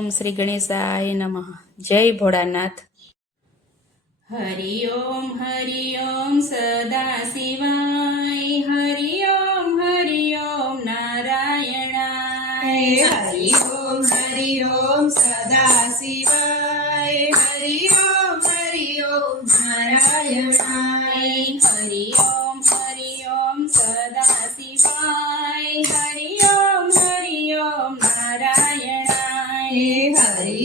ઓમ શ્રી ગણેશાય નમઃ. જય ભોળાનાથ. હરિ ઓમ સદા શિવાય. હરિ ઓમ નારાયણાય. હરિ ઓમ સદા શિવાય. હરિ ઓમ નારાયણાય. હરિ ઓમ સદા શિવાય. હરિ ઓમ નારાયણાય. હરિ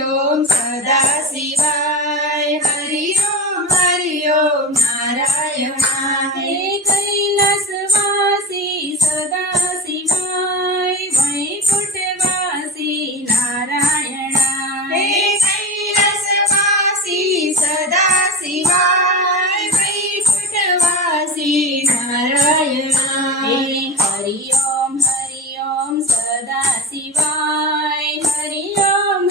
ઓમ સદા શિવાય. હરિ ઓમ નારાયણાય. કૈલાસવાસી સદા શિવાય. વૈકુંઠવાસી નારાયણાય. કૈલાસવાસી સદા શિવાય. વૈકુંઠવાસી નારાયણાય. હરિ ઓમ સદા શિવાય. હરિ ઓમ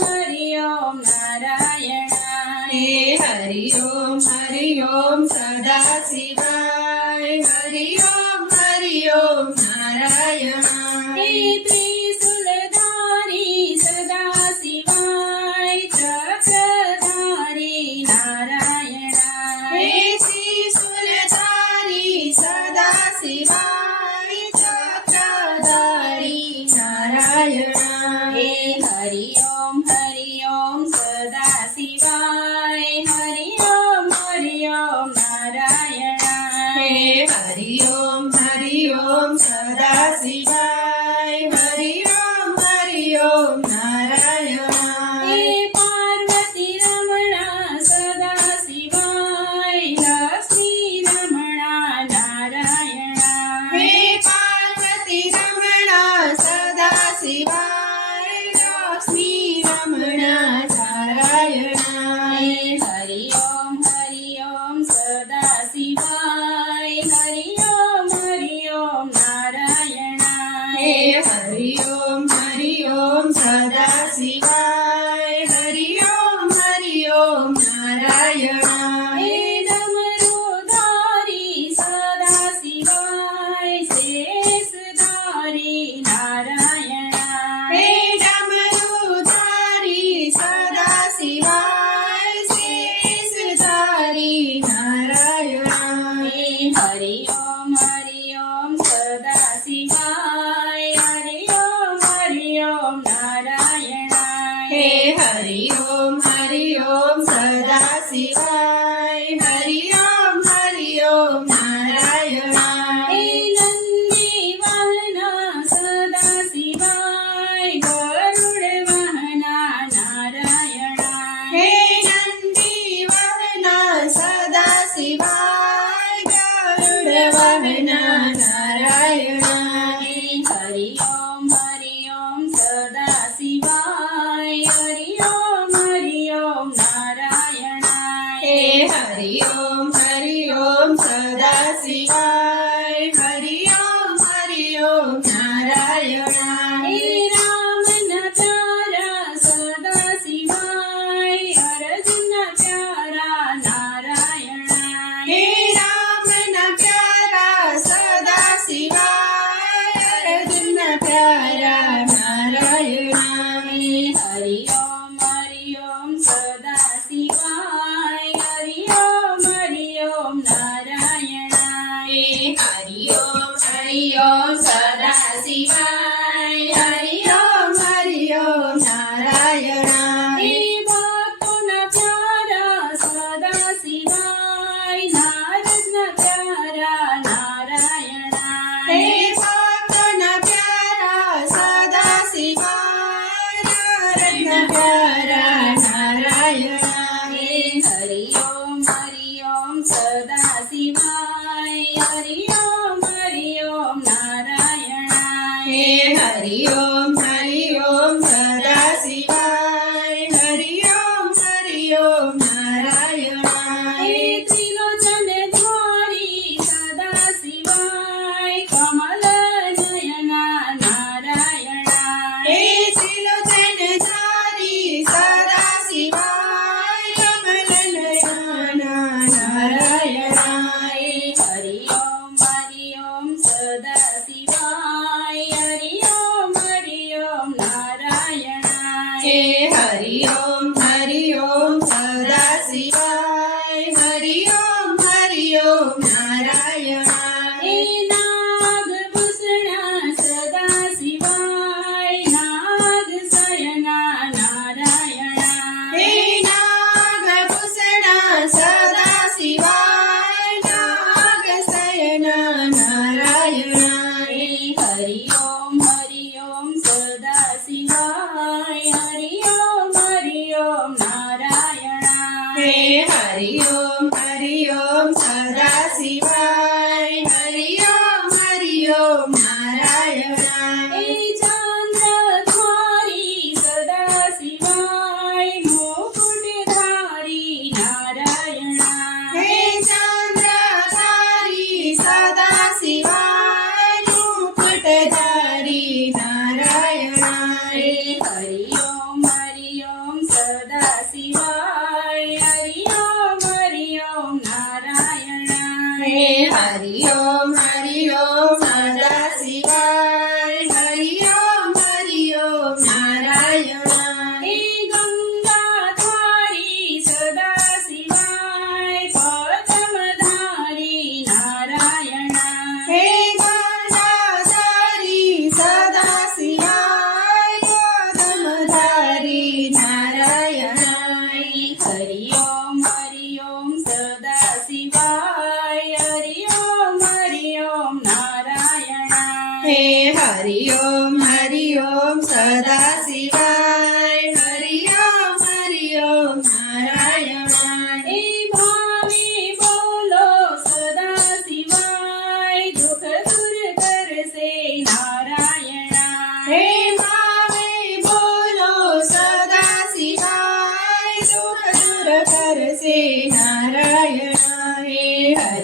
નારાયણાય. હરિ ઓમ સદા શિવાય. હરિ ઓમ નારાયણાય. ત્રિશુલધારી સદા શિવાય. ચક્રધારી નારાયણાય. ત્રિશુલધારી સદા શિવાય. ચક્રધારી નારાયણાય. હરિ ઓમ સદા શિવાય. હરિ ઓમ નારાયણાય. હરિ ઓમ સદા શિવાય. હરિ ઓમ નારાયણાય. પાર્વતી રમણા સદા શિવાય. લક્ષ્મી રમણા નારાયણાય. પાર્વતી રમણા સદા શિવાય. લક્ષ્મી રમણા નારાયણાય. હરિ ઓમ સદા શિવાય. હરિ ઓમ નારાયણાય. હરિ ઓમ સદા શિવાય. હરિ ઓમ નારાયણાય. ડમરુધારી સદા શિવાય. શેષધારી નારાયણાય. ડમરુધારી સદા શિવાય. શેષધારી નારાયણાય. હરિ ઓમ સદા શિવાય. હરિ ઓમ નારાયણાય. હરિ ઓમ સદા શિવાય. હરિ ઓમ નારાયણાય. નંદી વાહના સદા શિવાય. ગરુડ વાહના નારાયણાય. નંદી વહના સદા શિવાય. ગરુડ વહના નારાયણાય. હરિ ઓમ સદા શિવાય. હરિ ઓમ નારાયણાય. હરિ ઓમ સદા શિવાય. હરિ ઓમ નારાયણાય. રામના પ્યારા સદા શિવાય. અર્જુનના પ્યારા નારાયણાય. રામના પ્યારા સદા શિવાય. અર્જુનના પ્યારા નારાયણાય. હરિ ઓમ સદા શિવાય. હરિ ઓમ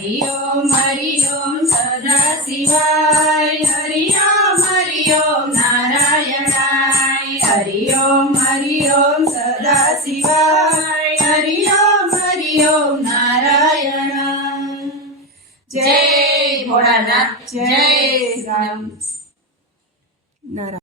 હરિ ઓમ સદા શિવાય હરિ ઓમ નારાયણાય હરિ ઓમ સદા શિવાય હરિ ઓમ નારાયણ જય ભોળાનાથ જય શ્રી રામ નારાયણ.